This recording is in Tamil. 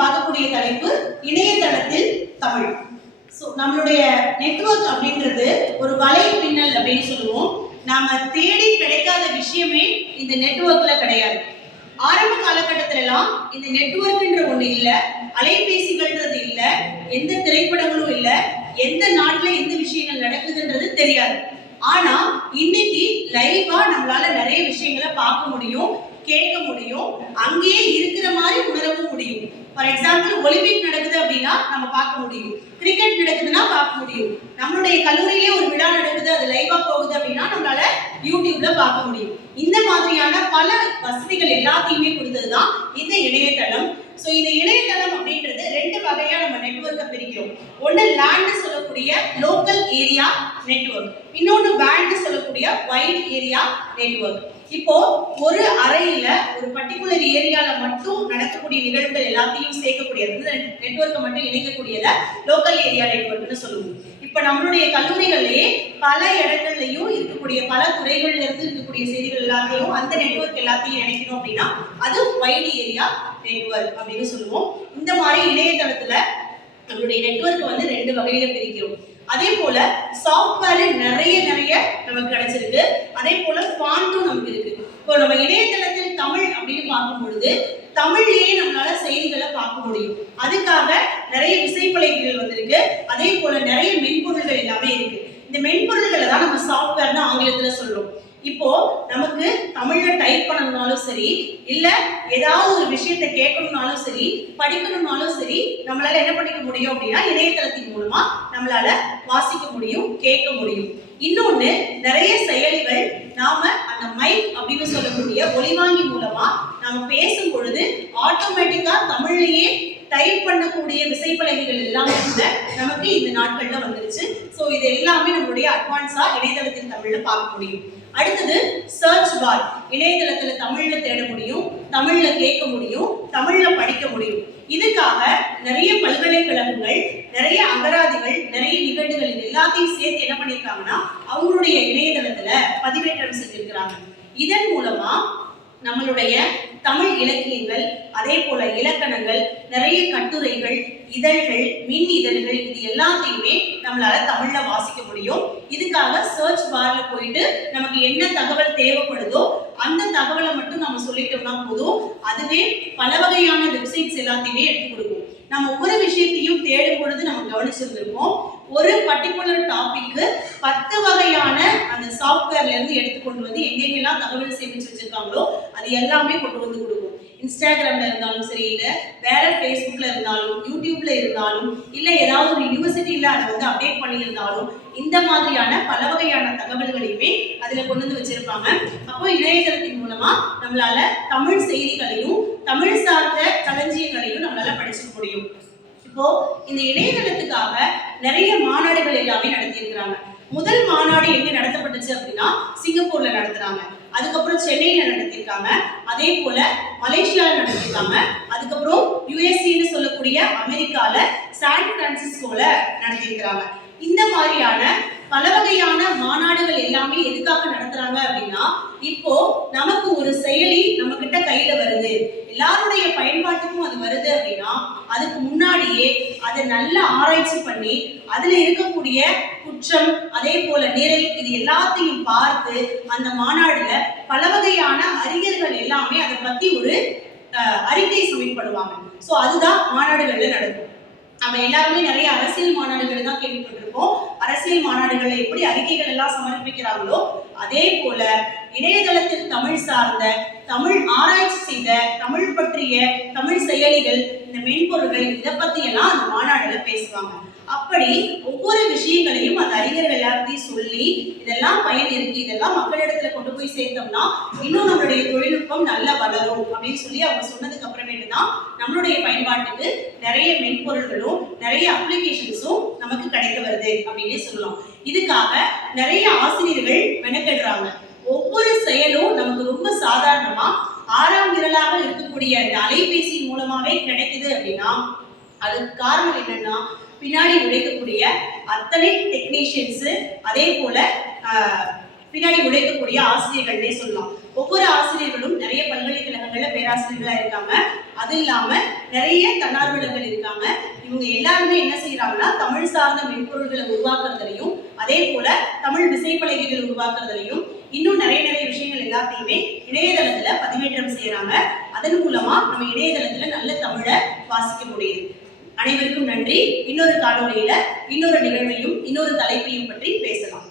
பார்க்கக்கூடிய தலைப்பு இணையதளத்தில் தமிழ். ஸோ நம்மளுடைய நெட்ஒர்க் அப்படின்றது ஒரு வலை பின்னல் அப்படின்னு சொல்லுவோம். நாம தேடி கிடைக்காத விஷயமே இந்த நெட்ஒர்க்ல கிடையாது. ஆரம்ப காலகட்டத்துல எல்லாம் இந்த நெட்ஒர்க்ன்ற ஒண்ணு இல்ல அலைபேசிகள்ன்றது இல்ல எந்த திரைப்படங்களும் இல்ல எந்த நாட்டுல எந்த விஷயங்கள் நடக்குதுன்றது தெரியாது. ஆனா இன்னைக்கு லைவா நம்மளால நிறைய விஷயங்களை பார்க்க முடியும் கேட்க முடியும் அங்கேயே இருக்கிற மாதிரி ஃபார் எக்ஸாம்பிள் ஒலிம்பிக் நடக்குது அப்படின்னா நம்ம பார்க்க முடியும். கிரிக்கெட் நடக்குதுன்னா பார்க்க முடியும். நம்மளுடைய கல்லூரியிலே ஒரு விழா நடக்குது அது லைவா போகுது அப்படின்னா நம்மளால யூடியூப்ல பார்க்க முடியும். இந்த மாதிரியான பல வசதிகள் எல்லாத்தையுமே கொடுத்ததுதான் இந்த இணையதளம். ஸோ இந்த இணையதளம் அப்படின்றது ரெண்டு வகையா நம்ம நெட்வொர்க்கை பிரிக்கிறோம். ஒன்று லேண்ட் சொல்லக்கூடிய லோக்கல் ஏரியா நெட்வொர்க் இன்னொன்று பேண்ட் சொல்லக்கூடிய வைட் ஏரியா நெட்ஒர்க் இப்போ ஒரு அறையில ஒரு பர்டிகுலர் ஏரியால மட்டும் நடக்கக்கூடிய நிகழ்வுகள் எல்லாத்தையும் சேர்க்கக்கூடியது நெட்ஒர்க்கை மட்டும் இணைக்கக்கூடியத லோக்கல் ஏரியா நெட்வொர்க்னு சொல்லுவோம். இப்ப நம்மளுடைய கல்லூரிகள்லயே பல இடங்கள்லயும் இருக்கக்கூடிய பல துறைகள்ல இருந்து இருக்கக்கூடிய செய்திகள் எல்லாத்தையும் அந்த நெட்வொர்க் எல்லாத்தையும் இணைக்கணும் அப்படின்னா அது வைடு ஏரியா நெட்வொர்க் அப்படின்னு சொல்லுவோம். இந்த மாதிரி இணையதளத்துல நம்மளுடைய நெட்வொர்க் வந்து ரெண்டு வகையில பிரிக்கிறோம். அதே போல சாஃப்ட்வேர்ல நிறைய நிறைய நமக்கு கிடைச்சிருக்கு. அதே போல ஃபாண்டும் நமக்கு இருக்கு. இப்போ நம்ம இணையதளத்தில் தமிழ் அப்படின்னு பார்க்கும் பொழுது தமிழ்லேயே நம்மளால செய்திகளை பார்க்க முடியும். அதுக்காக நிறைய விசைப்பலகைகள் வந்திருக்கு. அதே போல நிறைய மென்பொருள்கள் எல்லாமே இருக்கு. இந்த மென்பொருள்களை தான் நம்ம சாஃப்ட்வேர்னு ஆங்கிலத்துல சொல்றோம். இப்போ நமக்கு தமிழ்ல டைப் பண்ணணும்னாலும் சரி இல்ல ஏதாவது ஒரு விஷயத்த கேட்கணும்னாலும் சரி படிக்கணும்னாலும் சரி நம்மளால என்ன பண்ணிக்க முடியும் அப்படின்னா இணையதளத்தின் மூலமா நம்மளால வாசிக்க முடியும் கேட்க முடியும். இன்னொன்னு நிறைய செயலிகள் நாம அந்த மைக் அப்படின்னு சொல்லக்கூடிய ஒலிவாங்கி மூலமா நாம பேசும் பொழுது ஆட்டோமேட்டிக்கா தமிழ்லயே டைப் பண்ணக்கூடிய விசைப்பலகைகள் எல்லாமே கூட நமக்கு இந்த நாட்கள்ல வந்துருச்சு. ஸோ இது எல்லாமே நம்மளுடைய அட்வான்ஸா இணையதளத்தின் தமிழ்ல பார்க்க முடியும். அடுத்தது சர்ச் பார் இணையதளத்துல தமிழ்ல தேட முடியும் தமிழ்ல கேட்க முடியும் தமிழ்ல படிக்க முடியும். இதுக்காக நிறைய பல்கலைக்கழகங்கள் நிறைய அகராதிகள் நிறைய நிகழ்வுகள் இது எல்லாத்தையும் சேர்த்து என்ன பண்ணியிருக்காங்கன்னா அவங்களுடைய இணையதளத்துல பதிவேற்றம் செஞ்சிருக்கிறாங்க. இதன் மூலமா நம்மளுடைய தமிழ் இலக்கியங்கள் அதே போல இலக்கணங்கள் நிறைய கட்டுரைகள் இதழ்கள் மின் இதழ்கள் இது எல்லாத்தையுமே நம்மளால தமிழ்ல வாசிக்க முடியும். இதுக்காக சர்ச் பார்ல போயிட்டு நமக்கு என்ன தகவல் தேவைப்படுதோ அந்த தகவலை மட்டும் நம்ம சொல்லிட்டோம்னா போதும். அதுவே பல வகையான வெப்சைட்ஸ் எல்லாத்தையுமே எடுத்து கொடுக்கும். நம்ம ஒவ்வொரு விஷயத்தையும் தேடும் பொழுது நம்ம கவனிச்சிருந்திருப்போம். ஒரு பர்டிகுலர் டாபிக்கு பத்து வகையான அந்த சாஃப்ட்வேர்ல இருந்து எடுத்து கொண்டு வந்து எங்கெங்கெல்லாம் தகவல் சேமிச்சு வச்சிருக்காங்களோ அது எல்லாமே கொண்டு வந்து கொடுக்கும். இன்ஸ்டாகிராம்ல இருந்தாலும் சரி இல்லை வேற ஃபேஸ்புக்ல இருந்தாலும் யூடியூப் ஸ்கூல்ல இருந்தாலும் இல்ல ஏதாவது ஒரு யூனிவர்சிட்டியில அதை வந்து அப்டேட் பண்ணியிருந்தாலும் இந்த மாதிரியான பல வகையான தகவல்களையுமே அதுல கொண்டு வந்து வச்சிருப்பாங்க. அப்போ இணையதளத்தின் மூலமா நம்மளால தமிழ் செய்திகளையும் தமிழ் சார்ந்த களஞ்சியங்களையும் நம்மளால படிச்சுக்க முடியும். இப்போ இந்த இணையதளத்துக்காக நிறைய மாநாடுகள் எல்லாமே நடத்தியிருக்கிறாங்க. முதல் மாநாடு எங்க நடத்தப்பட்டுச்சு அப்படின்னா சிங்கப்பூர்ல நடத்துறாங்க அதுக்கப்புறம் சென்னையில நடத்திருக்காங்க. அதே போல மலேசியால நடத்திருக்காங்க. அதுக்கப்புறம் யுஎஸ்சின்னு சொல்லக்கூடிய அமெரிக்கால சான் பிரான்சிஸ்கோல நடத்திருக்கிறாங்க. இந்த மாதிரியான பல வகையான மாநாடுகள் எல்லாமே எதுக்காக நடத்துறாங்க அப்படின்னா இப்போ நமக்கு ஒரு செயலி நம்ம கிட்ட கையில வருது எல்லாருடைய பயன்பாட்டுக்கும் அது வருது அப்படின்னா அதுக்கு முன்னாடியே அதை நல்ல ஆராய்ச்சி பண்ணி அதுல இருக்கக்கூடிய குற்றம் அதே போல நிறை இது எல்லாத்தையும் பார்த்து அந்த மாநாடுல பல வகையான அறிஞர்கள் எல்லாமே அதை பத்தி ஒரு அஹ், அறிக்கை சப்மிட் ஸோ அதுதான் மாநாடுகள்ல நடக்கும். நம்ம எல்லாருமே நிறைய அரசியல் மாநாடுகள் தான் கேள்விப்பட்டிருக்கோம் அரசியல் மாநாடுகள்ல எப்படி அறிக்கைகள் எல்லாம் சமர்ப்பிக்கிறாங்களோ அதே போல இணையதளத்தில் தமிழ் சார்ந்த தமிழ் ஆராய்ச்சி செய்த தமிழ் பற்றிய தமிழ் செயலிகள் இந்த மென்பொருள்கள் இதை பத்தி எல்லாம் அந்த மாநாடுல பேசுவாங்க. அப்படி ஒவ்வொரு விஷயங்களையும் அந்த அறிஞர்கள் எல்லாத்தையும் சொல்லி இதெல்லாம் பயன் இருக்கு. இதெல்லாம் மக்களிடத்துல கொண்டு போய் சேர்த்தோம்னா இன்னும் நம்மளுடைய தொழில்நுட்பம் நல்லா வளரும் அப்படின்னு சொல்லி அவங்க சொன்னதுக்கு அப்புறமேட்டு தான் நம்மளுடைய பயன்பாட்டுக்கு நிறைய மென்பொருள்களும் நிறைய அப்ளிகேஷன்ஸும் நமக்கு கிடைக்க வருது அப்படின்னே சொல்லலாம். இதுக்காக நிறைய ஆசிரியர்கள் மெனக்கெடுறாங்க. ஒவ்வொரு செயலும் நமக்கு ரொம்ப சாதாரணமா ஆறாம் விரலாக இருக்கக்கூடிய இந்த அலைபேசி மூலமாவே கிடைக்குது அப்படின்னா அதுக்கு காரணம் என்னன்னா பின்னாடி உழைக்கக்கூடிய அத்தனை டெக்னீஷியன்ஸ் அதே போல பின்னாடி உழைக்கக்கூடிய ஆசிரியர்கள்னே சொல்லலாம். ஒவ்வொரு ஆசிரியர்களும் நிறைய பல்கலைக்கழகங்கள்ல பேராசிரியர்களா இருக்காங்க. அது இல்லாம நிறைய தன்னார்வலர்கள் இருக்காங்க. இவங்க எல்லாருமே என்ன செய்யறாங்கன்னா தமிழ் சார்ந்த மென்பொருள்களை உருவாக்குறதுலையும் அதே போல தமிழ் விசைப்பலகைகள் உருவாக்குறதுலையும் இன்னும் நிறைய நிறைய விஷயங்கள் எல்லாத்தையுமே இணையதளத்துல பதிவேற்றம் செய்யறாங்க அதன் மூலமா நம்ம இணையதளத்துல நல்ல தமிழை வாசிக்க முடியுது. அனைவருக்கும் நன்றி. இன்னொரு காணொலியில இன்னொரு நிகழ்வையும் இன்னொரு தலைப்பையும் பற்றி பேசலாம்.